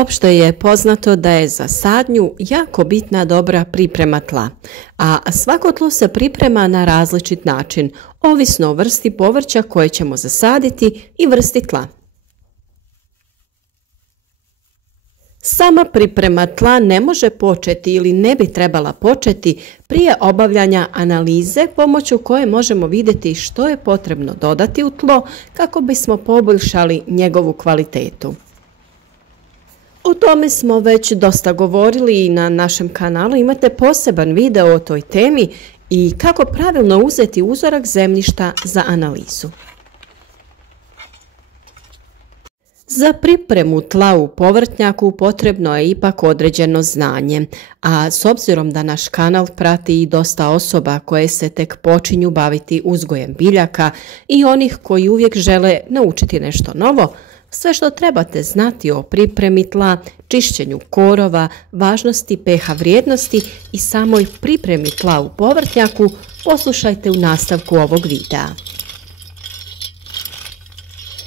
Opšte je poznato da je za sadnju jako bitna dobra priprema tla, a svako tlo se priprema na različit način, ovisno o vrsti povrća koje ćemo zasaditi i vrsti tla. Sama priprema tla ne može početi ili ne bi trebala početi prije obavljanja analize pomoću koje možemo vidjeti što je potrebno dodati u tlo kako bismo poboljšali njegovu kvalitetu. O tome smo već dosta govorili i na našem kanalu imate poseban video o toj temi i kako pravilno uzeti uzorak zemljišta za analizu. Za pripremu tla u povrtnjaku potrebno je ipak određeno znanje, a s obzirom da naš kanal prati i dosta osoba koje se tek počinju baviti uzgojem biljaka i onih koji uvijek žele naučiti nešto novo, sve što trebate znati o pripremi tla, čišćenju korova, važnosti pH vrijednosti i samoj pripremi tla u povrtnjaku poslušajte u nastavku ovog videa.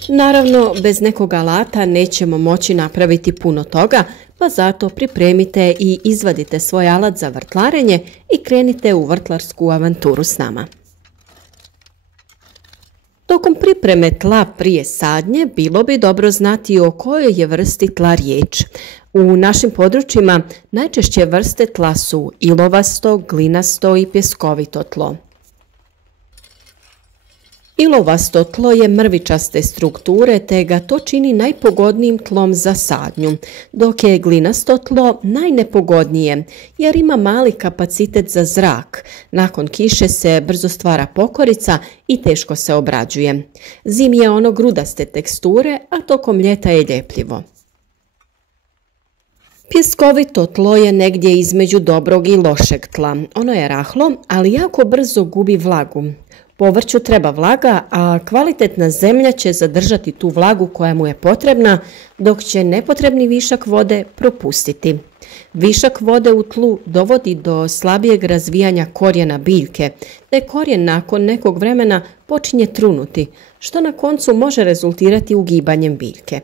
Naravno, bez nekog alata nećemo moći napraviti puno toga, pa zato pripremite i izvadite svoj alat za vrtlarenje i krenite u vrtlarsku avanturu s nama. Tokom pripreme tla prije sadnje bilo bi dobro znati o kojoj je vrsti tla riječ. U našim područjima najčešće vrste tla su ilovasto, glinasto i pjeskovito tlo. Ilovasto tlo je mrvičaste strukture te ga to čini najpogodnijim tlom za sadnju, dok je glinasto tlo najnepogodnije jer ima mali kapacitet za zrak. Nakon kiše se brzo stvara pokorica i teško se obrađuje. Zimi je ono grudaste teksture, a tokom ljeta je ljepljivo. Pjeskovito tlo je negdje između dobrog i lošeg tla. Ono je rahlo, ali jako brzo gubi vlagu. Povrću treba vlaga, a kvalitetna zemlja će zadržati tu vlagu koja mu je potrebna, dok će nepotrebni višak vode propustiti. Višak vode u tlu dovodi do slabijeg razvijanja korijena biljke, te korijen nakon nekog vremena počinje trunuti, što na koncu može rezultirati ugibanjem biljke.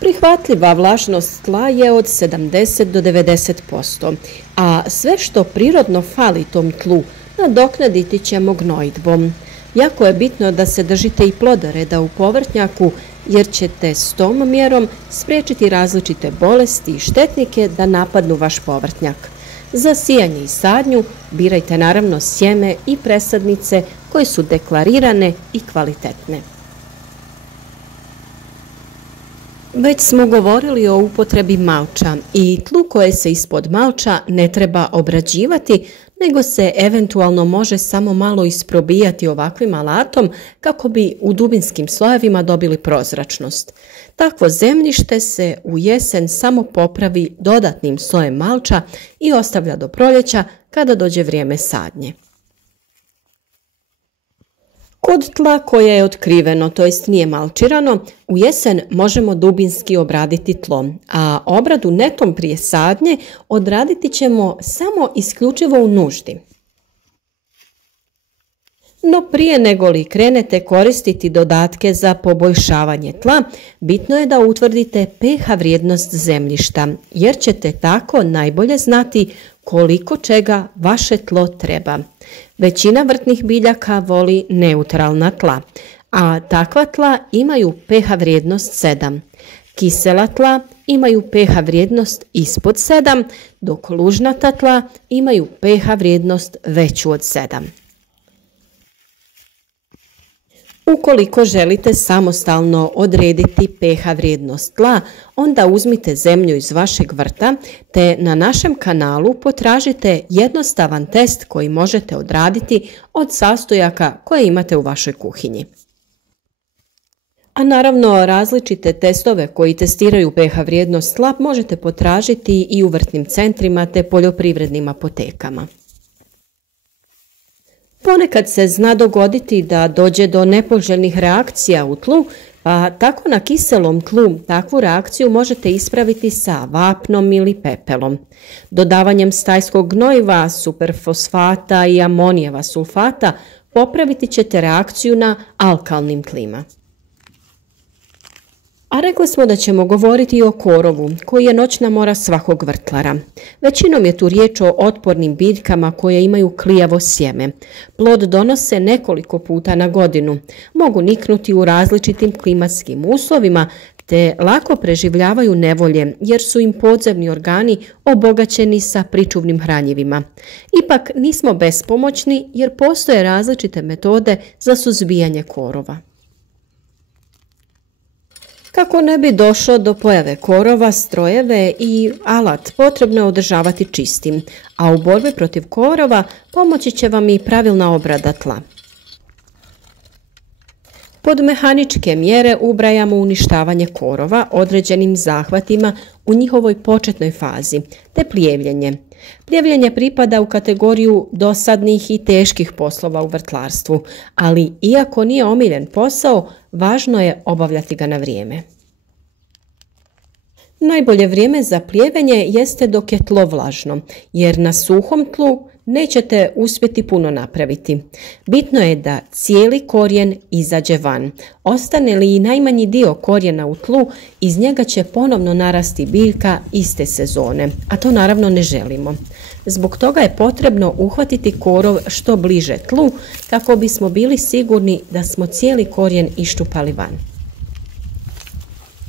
Prihvatljiva vlažnost tla je od 70 do 90%, a sve što prirodno fali tom tlu nadoknaditi ćemo gnojidbom. Jako je bitno da se držite i plodoreda u povrtnjaku jer ćete s tom mjerom spriječiti različite bolesti i štetnike da napadnu vaš povrtnjak. Za sijanje i sadnju birajte naravno sjeme i presadnice koje su deklarirane i kvalitetne. Već smo govorili o upotrebi malča i tlu koje se ispod malča ne treba obrađivati, nego se eventualno može samo malo isprobijati ovakvim alatom kako bi u dubinskim slojevima dobili prozračnost. Takvo zemljište se u jesen samo popravi dodatnim slojem malča i ostavlja do proljeća kada dođe vrijeme sadnje. Kod tla koje je otkriveno, to jest nije malčirano, u jesen možemo dubinski obraditi tlo, a obradu netom prije sadnje odraditi ćemo samo isključivo u nuždi. No prije nego li krenete koristiti dodatke za poboljšavanje tla, bitno je da utvrdite pH vrijednost zemljišta, jer ćete tako najbolje znati koliko čega vaše tlo treba. Većina vrtnih biljaka voli neutralna tla, a takva tla imaju pH vrijednost 7. Kisela tla imaju pH vrijednost ispod 7, dok lužnata tla imaju pH vrijednost veću od 7. Ukoliko želite samostalno odrediti pH vrijednost tla, onda uzmite zemlju iz vašeg vrta te na našem kanalu potražite jednostavan test koji možete odraditi od sastojaka koje imate u vašoj kuhinji. A naravno različite testove koji testiraju pH vrijednost tla možete potražiti i u vrtnim centrima te poljoprivrednim apotekama. Ponekad se zna dogoditi da dođe do nepoželjnih reakcija u tlu, pa tako na kiselom tlu takvu reakciju možete ispraviti sa vapnom ili pepelom. Dodavanjem stajskog gnojiva, superfosfata i amonijeva sulfata popraviti ćete reakciju na alkalnim tlima. A rekli smo da ćemo govoriti i o korovu, koji je noćna mora svakog vrtlara. Većinom je tu riječ o otpornim biljkama koje imaju klijavo sjeme. Plod donose nekoliko puta na godinu. Mogu niknuti u različitim klimatskim uslovima, te lako preživljavaju nevolje jer su im podzemni organi obogaćeni sa pričuvnim hranjivima. Ipak nismo bespomoćni jer postoje različite metode za suzbijanje korova. Kako ne bi došlo do pojave korova, strojeve i alat potrebno je održavati čistim, a u borbi protiv korova pomoći će vam i pravilna obrada tla. Pod mehaničke mjere ubrajamo uništavanje korova određenim zahvatima u njihovoj početnoj fazi, te plijevljenje. Plijevljenje pripada u kategoriju dosadnih i teških poslova u vrtlarstvu, ali iako nije omiljen posao, važno je obavljati ga na vrijeme. Najbolje vrijeme za plijevenje jeste dok je tlo vlažno, jer na suhom tlu nećete uspjeti puno napraviti. Bitno je da cijeli korijen izađe van. Ostane li i najmanji dio korijena u tlu, iz njega će ponovno narasti biljka iste sezone, a to naravno ne želimo. Zbog toga je potrebno uhvatiti korov što bliže tlu kako bismo bili sigurni da smo cijeli korijen iščupali van.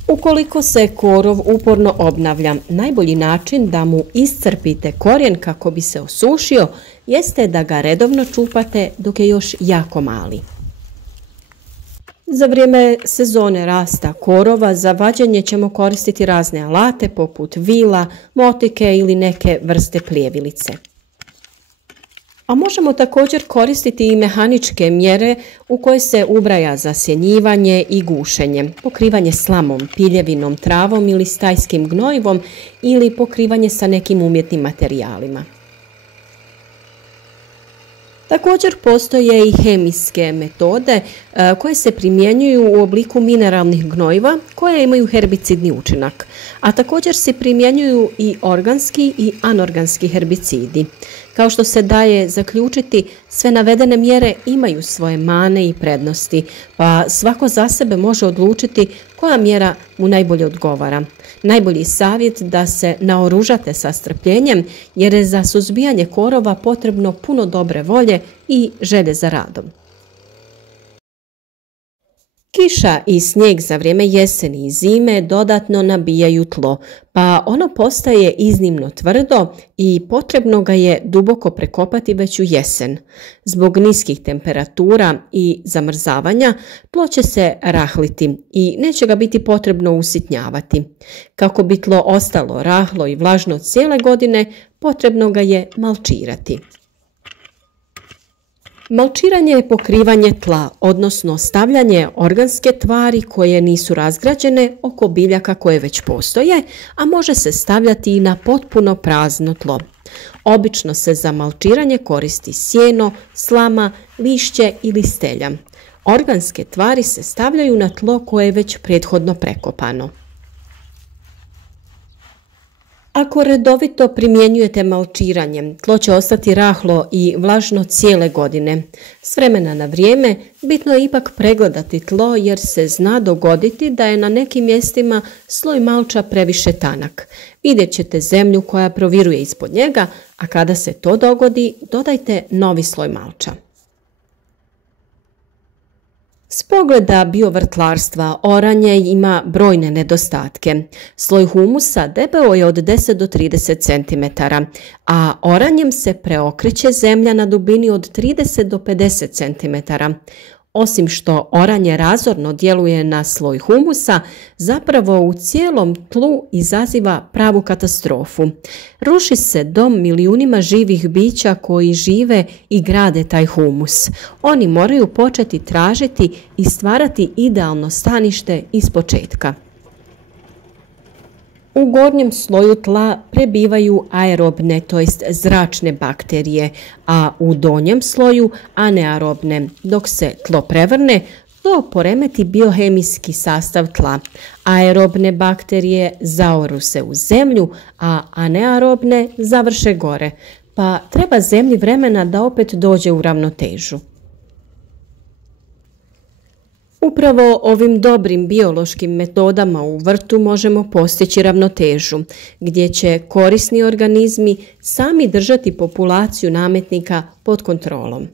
Ukoliko se korov uporno obnavlja, najbolji način da mu iscrpite korijen kako bi se osušio jeste da ga redovno čupate dok je još jako mali. Za vrijeme sezone rasta korova za vađenje ćemo koristiti razne alate poput vila, motike ili neke vrste plijevilice. A možemo također koristiti i mehaničke mjere u koje se ubraja zasjenjivanje i gušenje, pokrivanje slamom, piljevinom, travom ili stajskim gnojivom ili pokrivanje sa nekim umjetnim materijalima. Također postoje i hemijske metode koje se primjenjuju u obliku mineralnih gnojiva koje imaju herbicidni učinak, a također se primjenjuju i organski i anorganski herbicidi. Kao što se daje zaključiti, sve navedene mjere imaju svoje mane i prednosti, pa svako za sebe može odlučiti koja mjera mu najbolje odgovara. Najbolji savjet da se naoružate sa strpljenjem jer je za suzbijanje korova potrebno puno dobre volje i želje za radom. Kiša i snijeg za vrijeme jeseni i zime dodatno nabijaju tlo, pa ono postaje iznimno tvrdo i potrebno ga je duboko prekopati već u jesen. Zbog niskih temperatura i zamrzavanja tlo će se rahliti i neće ga biti potrebno usitnjavati. Kako bi tlo ostalo rahlo i vlažno cijele godine, potrebno ga je malčirati. Malčiranje je pokrivanje tla, odnosno stavljanje organske tvari koje nisu razgrađene oko biljaka koje već postoje, a može se stavljati i na potpuno prazno tlo. Obično se za malčiranje koristi sjeno, slama, lišće ili stelja. Organske tvari se stavljaju na tlo koje je već prethodno prekopano. Ako redovito primjenjujete malčiranje, tlo će ostati rahlo i vlažno cijele godine. S vremena na vrijeme bitno je ipak pregledati tlo jer se zna dogoditi da je na nekim mjestima sloj malča previše tanak. Vidjet ćete zemlju koja proviruje ispod njega, a kada se to dogodi, dodajte novi sloj malča. S pogleda biovrtlarstva oranje ima brojne nedostatke. Sloj humusa debeo je od 10 do 30 cm, a oranjem se preokreće zemlja na dubini od 30 do 50 cm. Osim što oranje razorno djeluje na sloj humusa, zapravo u cijelom tlu izaziva pravu katastrofu. Ruši se dom milijunima živih bića koji žive i grade taj humus. Oni moraju početi tražiti i stvarati idealno stanište iz početka. U gornjem sloju tla prebivaju aerobne, to jest zračne bakterije, a u donjem sloju anearobne. Dok se tlo prevrne, to poremeti biohemijski sastav tla. Aerobne bakterije zaoru se u zemlju, a anearobne završe gore, pa treba zemlji vremena da opet dođe u ravnotežu. Upravo ovim dobrim biološkim metodama u vrtu možemo postići ravnotežu, gdje će korisni organizmi sami držati populaciju nametnika pod kontrolom.